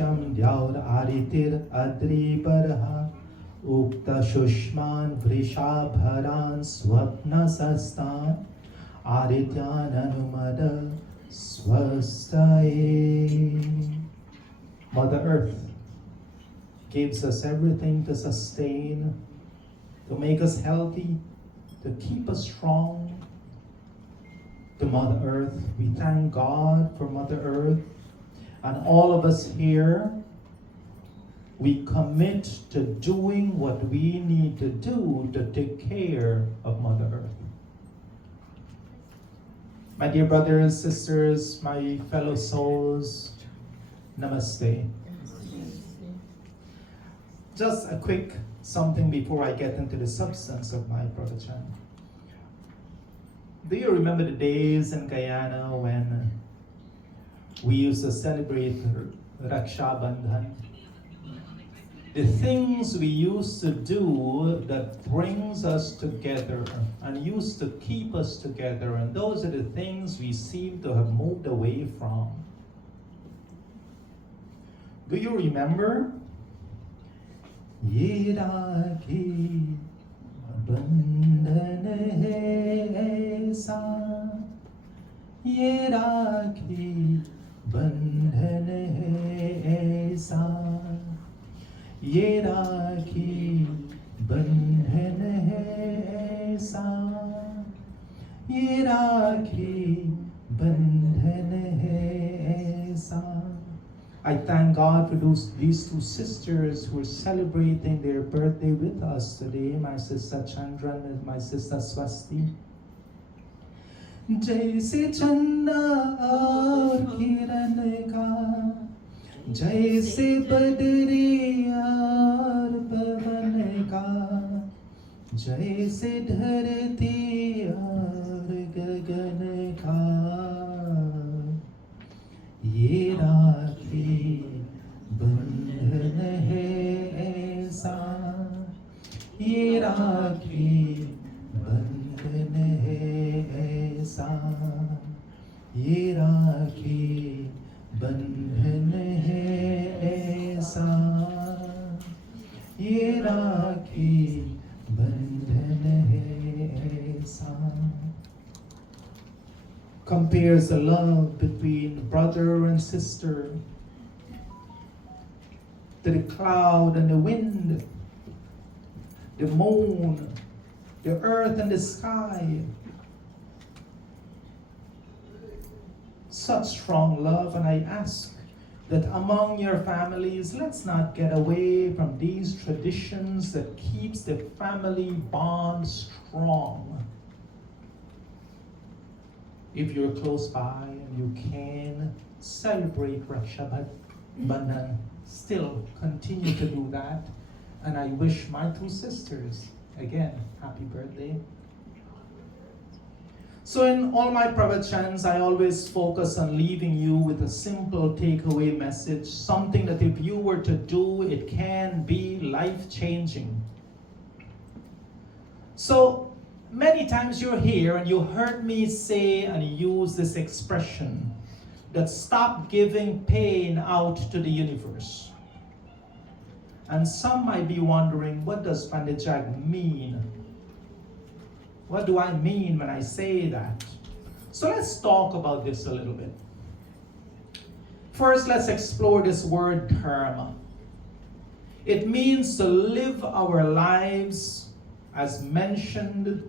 Shyam Dyaur Aritir Adri Barha Ukta Shushman Vrishabharan Swapna Sastan Arityan Anumada Swastaye. Mother Earth gives us everything to sustain, to make us healthy, to keep us strong. To Mother Earth, we thank God for Mother Earth. And all of us here, we commit to doing what we need to do to take care of Mother Earth. My dear brothers, sisters, my fellow souls, Namaste. Just a quick something before I get into the substance of my pravachan. Do you remember the days in Guyana when we used to celebrate Raksha Bandhan? The things we used to do that brings us together and used to keep us together, and those are the things we seem to have moved away from. Do you remember? Ye Rakhi Bandhan hai aisa, Ye Rakhi Bandhan hai aisa, Ye Rakhi Bandhan hai aisa, Ye Rakhi Bandhan hai aisa. I thank God for these two sisters who are celebrating their birthday with us today, my sister Chandran and my sister Swasti. Jaise Chanda aur Kiran ka, Jaise Badri aur Pavan ka, Jaise Dharti aur Gagan ka, Ye Rakhi Bandhan hai aisa, Ye Rakhi Bandhan hai aisa, Ye Rakhi Bandhan hai aisa, Ye Rakhi Bandhan hai aisa. Compares the love between brother and sister to the cloud and the wind, the moon, the earth and the sky. Such strong love, and I ask that among your families, let's not get away from these traditions that keeps the family bond strong. If you're close by and you can celebrate Raksha Bandhan, still continue to do that. And I wish my two sisters, again, happy birthday. So in all my pravachans, I always focus on leaving you with a simple takeaway message, something that if you were to do, it can be life-changing. So, many times you're here and you heard me say and use this expression that stop giving pain out to the universe. And some might be wondering, what does Pandijag mean? What do I mean when I say that? So let's talk about this a little bit. First, let's explore this word karma. It means to live our lives as mentioned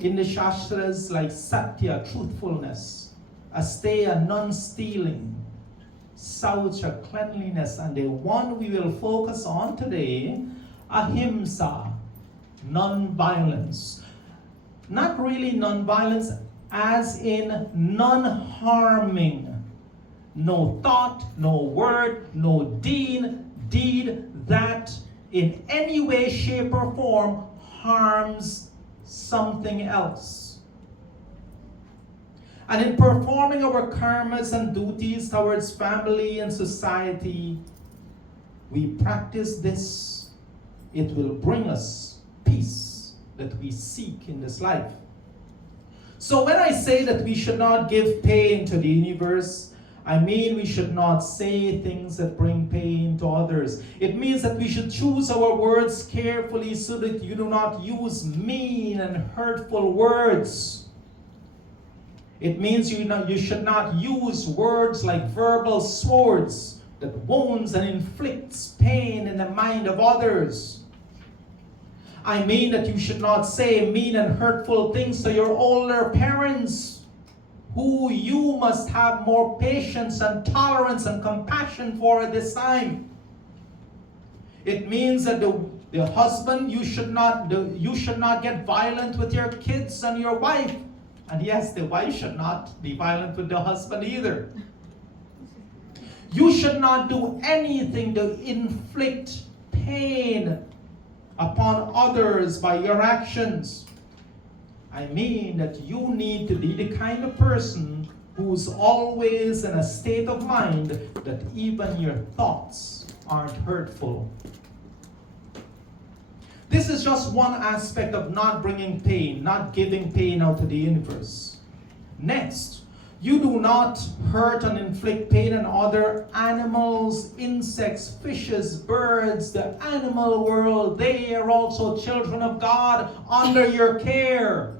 in the Shastras like Satya, truthfulness, Asteya, non-stealing, Saucha, cleanliness, and the one we will focus on today, Ahimsa, non-violence. Not really non-violence as in non-harming. No thought, no word, no deed that in any way, shape, or form harms something else. And in performing our karmas and duties towards family and society, we practice this. It will bring us peace that we seek in this life. So when I say that we should not give pain to the universe, I mean, we should not say things that bring pain to others. It means that we should choose our words carefully so that you do not use mean and hurtful words. It means you should not use words like verbal swords that wounds and inflicts pain in the mind of others. I mean that you should not say mean and hurtful things to your older parents, who you must have more patience and tolerance and compassion for at this time. It means that the husband, you should not get violent with your kids and your wife. And yes, the wife should not be violent with the husband either. You should not do anything to inflict pain upon others by your actions. I mean that you need to be the kind of person who's always in a state of mind that even your thoughts aren't hurtful. This is just one aspect of not bringing pain, not giving pain out to the universe. Next, you do not hurt and inflict pain on other animals, insects, fishes, birds, the animal world. They are also children of God under your care,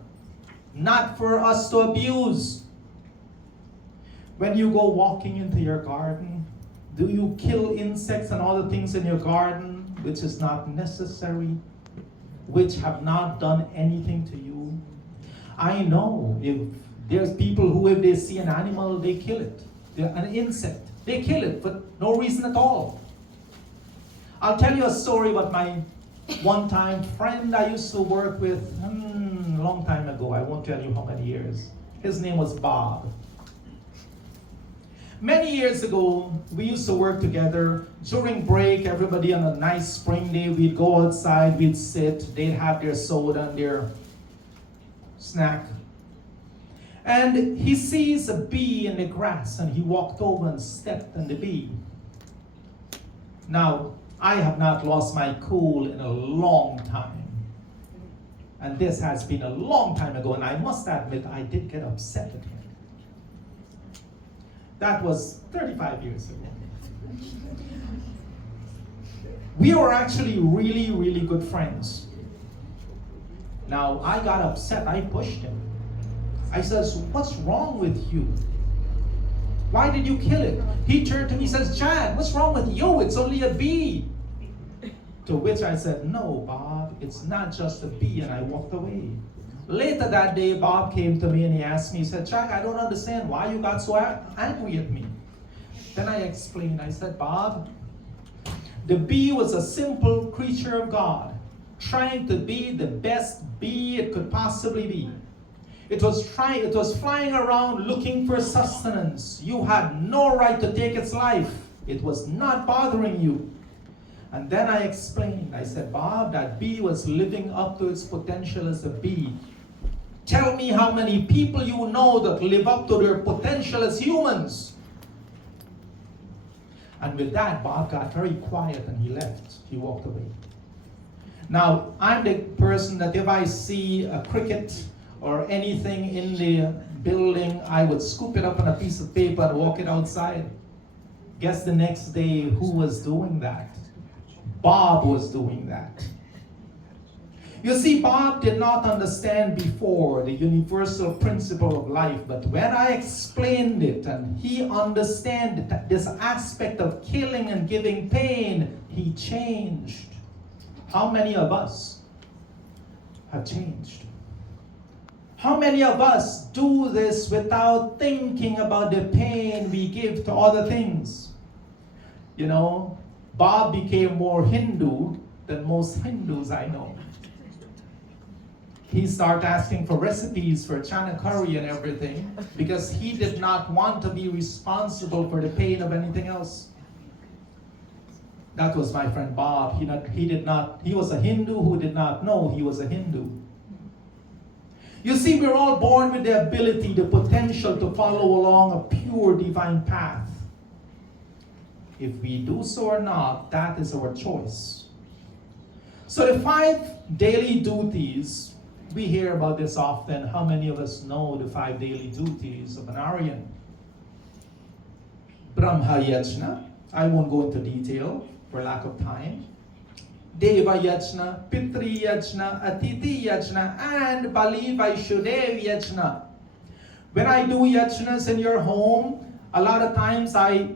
not for us to abuse. When you go walking into your garden, do you kill insects and other things in your garden which is not necessary, which have not done anything to you? I know if there's people who, if they see an animal, they kill it. An insect, they kill it for no reason at all. I'll tell you a story about my one-time friend I used to work with a long time ago. I won't tell you how many years. His name was Bob. Many years ago, we used to work together. During break, everybody on a nice spring day, we'd go outside, we'd sit, they'd have their soda and their snack. And he sees a bee in the grass, and he walked over and stepped on the bee. Now, I have not lost my cool in a long time. And this has been a long time ago, and I must admit, I did get upset at him. That was 35 years ago. We were actually really, really good friends. Now, I got upset, I pushed him. I says, what's wrong with you? Why did you kill it? He turned to me and says, Chad, what's wrong with you? It's only a bee. To which I said, no, Bob, it's not just a bee, and I walked away. Later that day, Bob came to me and he asked me, he said, Chuck, I don't understand why you got so angry at me. Then I explained, I said, Bob, the bee was a simple creature of God, trying to be the best bee it could possibly be. It was flying around looking for sustenance. You had no right to take its life. It was not bothering you. And then I explained, I said, Bob, that bee was living up to its potential as a bee. Tell me how many people you know that live up to their potential as humans. And with that, Bob got very quiet and he left. He walked away. Now, I'm the person that if I see a cricket or anything in the building, I would scoop it up on a piece of paper and walk it outside. Guess the next day, who was doing that? Bob was doing that. You see, Bob did not understand before the universal principle of life, but when I explained it and he understood this aspect of killing and giving pain, he changed. How many of us have changed? How many of us do this without thinking about the pain we give to other things? You know, Bob became more Hindu than most Hindus I know. He started asking for recipes for chana curry and everything because he did not want to be responsible for the pain of anything else. That was my friend Bob. He was a Hindu who did not know he was a Hindu. You see, we're all born with the ability, the potential to follow along a pure divine path. If we do so or not, that is our choice. So the 5 daily duties, we hear about this often. How many of us know the 5 daily duties of an Aryan? Brahma Yajna. I won't go into detail for lack of time. Deva Yajna, Pitri Yajna, Atiti Yajna, and Bali Vaishudev Yajna. When I do yajnas in your home, a lot of times I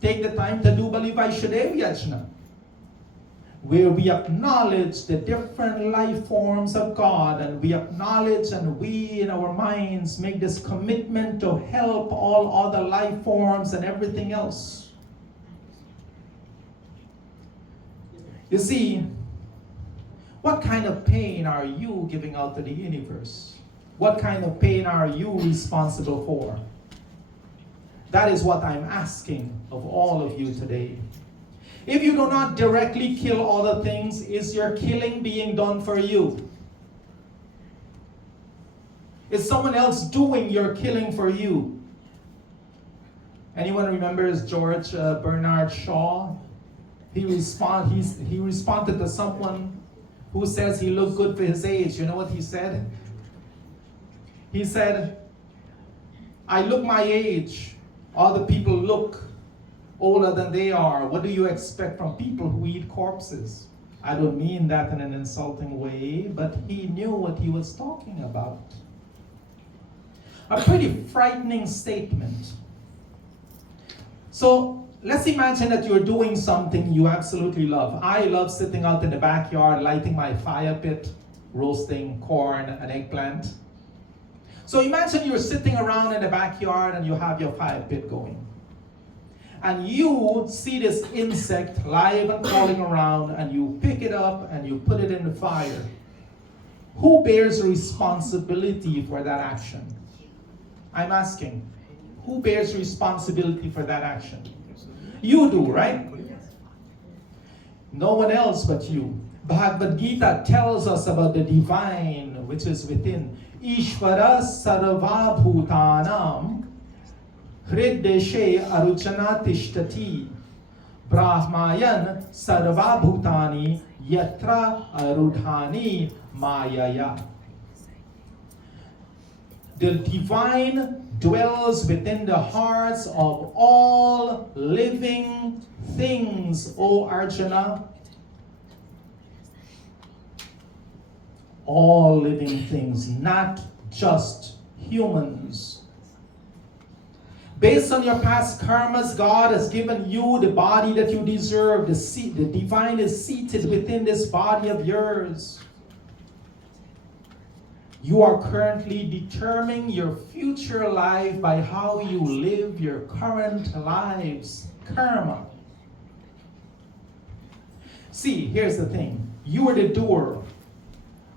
take the time to do Bali Vaishudev Yajna, where we acknowledge the different life forms of God, and we acknowledge and we in our minds make this commitment to help all other life forms and everything else. You see, what kind of pain are you giving out to the universe? What kind of pain are you responsible for? That is what I'm asking of all of you today. If you do not directly kill other things, is your killing being done for you? Is someone else doing your killing for you? Anyone remembers George Bernard Shaw? He responded to someone who says he looked good for his age. You know what he said? He said, I look my age. Other people look older than they are. What do you expect from people who eat corpses? I don't mean that in an insulting way, but he knew what he was talking about. A pretty frightening statement. So let's imagine that you're doing something you absolutely love. I love sitting out in the backyard, lighting my fire pit, roasting corn and eggplant. So imagine you're sitting around in the backyard and you have your fire pit going. And you see this insect live and crawling around, and you pick it up and you put it in the fire. Who bears responsibility for that action? I'm asking, who bears responsibility for that action? You do, right? No one else but you. Bhagavad Gita tells us about the divine which is within. Ishvara sarva bhutanam hriddeshe aruchana tishtati brahmayan sarva bhutani yatra arudhani mayaya. The divine dwells within the hearts of all living things, O Arjuna. All living things, not just humans. Based on your past karmas, God has given you the body that you deserve. The divine is seated within this body of yours. You are currently determining your future life by how you live your current lives. Karma. See, here's the thing. You are the doer,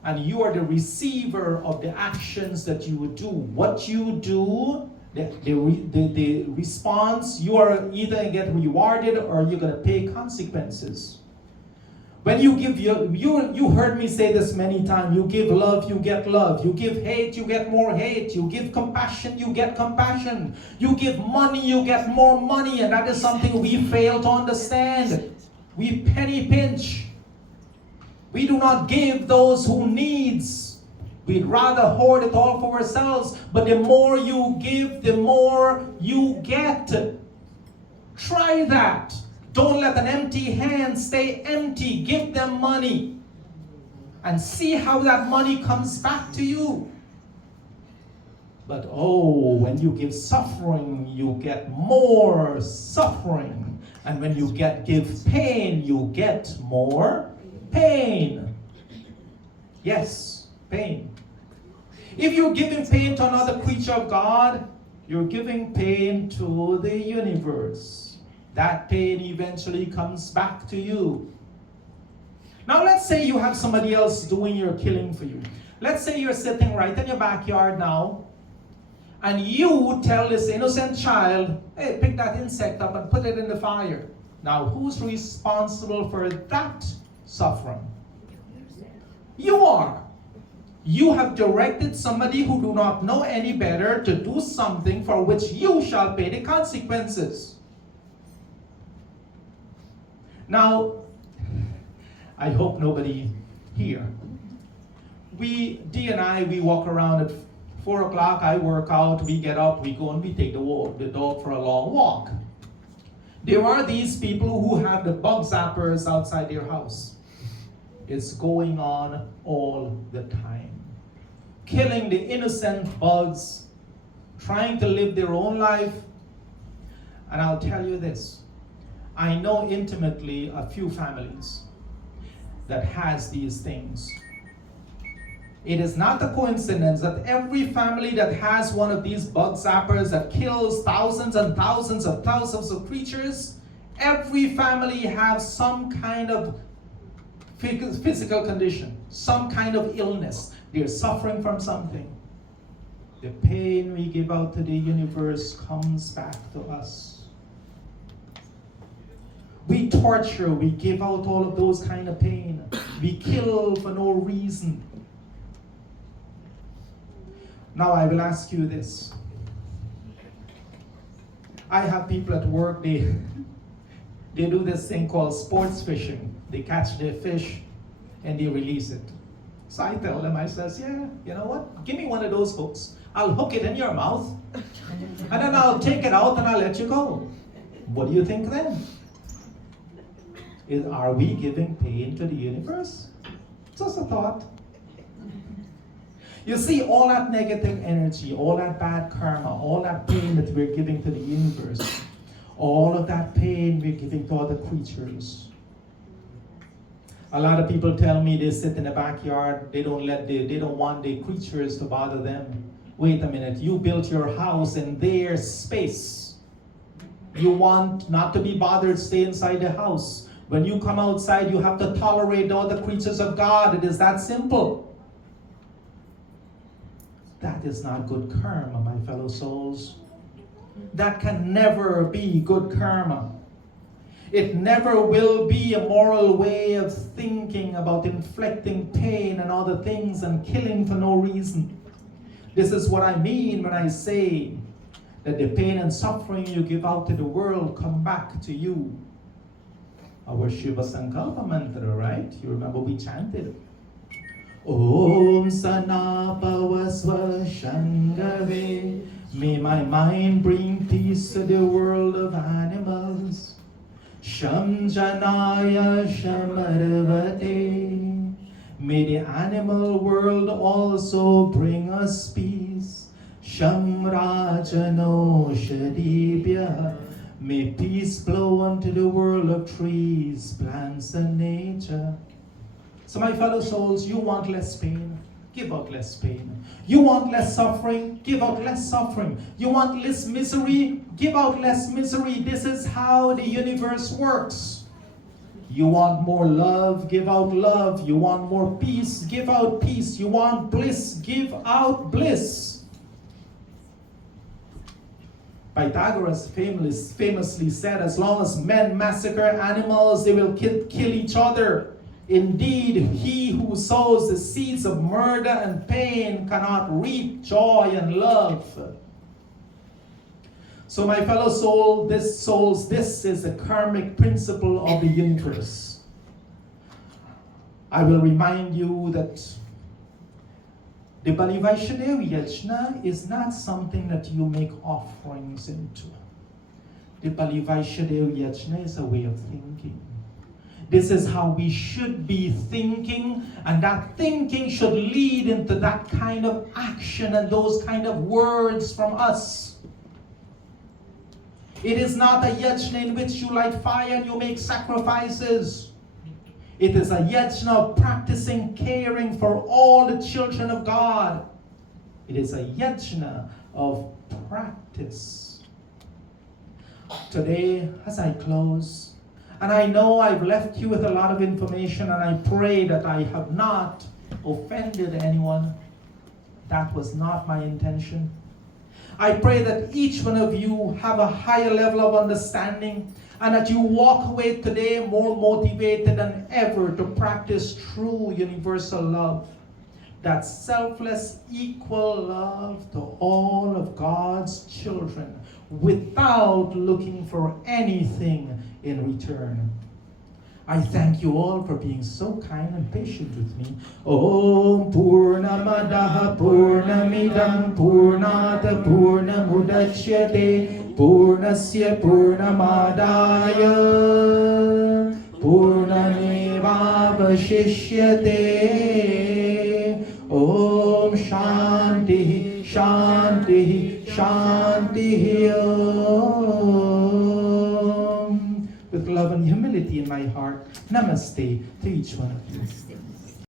and you are the receiver of the actions that you do. What you do, the response, you are either going to get rewarded or you're going to pay consequences. When you give you heard me say this many times, you give love, you get love. You give hate, you get more hate. You give compassion, you get compassion. You give money, you get more money. And that is something we fail to understand. We penny pinch. We do not give those who needs. We'd rather hoard it all for ourselves. But the more you give, the more you get. Try that. Don't let an empty hand stay empty. Give them money. And see how that money comes back to you. But when you give suffering, you get more suffering. And when you give pain, you get more pain. Yes, pain. If you're giving pain to another creature of God, you're giving pain to the universe. That pain eventually comes back to you. Now let's say you have somebody else doing your killing for you. Let's say you're sitting right in your backyard now, and you tell this innocent child, hey, pick that insect up and put it in the fire. Now who's responsible for that suffering? You are. You have directed somebody who do not know any better to do something for which you shall pay the consequences. Now, I hope nobody here. Dee and I, we walk around at 4 o'clock, I work out, we get up, we go and we take the dog for a long walk. There are these people who have the bug zappers outside their house. It's going on all the time. Killing the innocent bugs, trying to live their own life. And I'll tell you this, I know intimately a few families that has these things. It is not a coincidence that every family that has one of these bug zappers that kills thousands and thousands of creatures, every family has some kind of physical condition, some kind of illness. They're suffering from something. The pain we give out to the universe comes back to us. We torture, we give out all of those kind of pain. We kill for no reason. Now I will ask you this. I have people at work, they do this thing called sports fishing. They catch their fish and they release it. So I tell them, I says, yeah, you know what? Give me one of those hooks. I'll hook it in your mouth and then I'll take it out and I'll let you go. What do you think then? Are we giving pain to the universe? Just a thought. You see, all that negative energy, all that bad karma, all that pain that we're giving to the universe, all of that pain we're giving to other creatures. A lot of people tell me they sit in the backyard, they don't want the creatures to bother them. Wait a minute, you built your house in their space. You want not to be bothered, stay inside the house. When you come outside, you have to tolerate all the creatures of God. It is that simple. That is not good karma, my fellow souls. That can never be good karma. It never will be a moral way of thinking about inflicting pain and other things and killing for no reason. This is what I mean when I say that the pain and suffering you give out to the world come back to you. Our Shiva Sankalpa mantra, right? You remember we chanted. Om Sanapavasva Shangave. May my mind bring peace to the world of animals. Sham Janaya Shamarvate. May the animal world also bring us peace. Sham Rajano Shadibya. May peace blow unto the world of trees, plants, and nature. So my fellow souls, you want less pain? Give out less pain. You want less suffering? Give out less suffering. You want less misery? Give out less misery. This is how the universe works. You want more love? Give out love. You want more peace? Give out peace. You want bliss? Give out bliss. Pythagoras famously said, as long as men massacre animals, they will kill each other. Indeed, he who sows the seeds of murder and pain cannot reap joy and love. So my fellow souls, this is the karmic principle of the universe. I will remind you that the Balivaishadev Yajna is not something that you make offerings into. The Balivaishadev Yajna is a way of thinking. This is how we should be thinking, and that thinking should lead into that kind of action and those kind of words from us. It is not a yajna in which you light fire and you make sacrifices. It is a yajna of practicing caring for all the children of God. It is a yajna of practice. Today, as I close, and I know I've left you with a lot of information, and I pray that I have not offended anyone. That was not my intention. I pray that each one of you have a higher level of understanding, and that you walk away today more motivated than ever to practice true universal love. That selfless, equal love to all of God's children without looking for anything in return. I thank you all for being so kind and patient with me. Om Purnamadaha Purnamidam Purnata Purnamudachyate Purnasya Purnamadaya Purnamevavashishyate. Om Shanti Shanti Shanti Om. With love and humility in my heart, namaste to each one of you.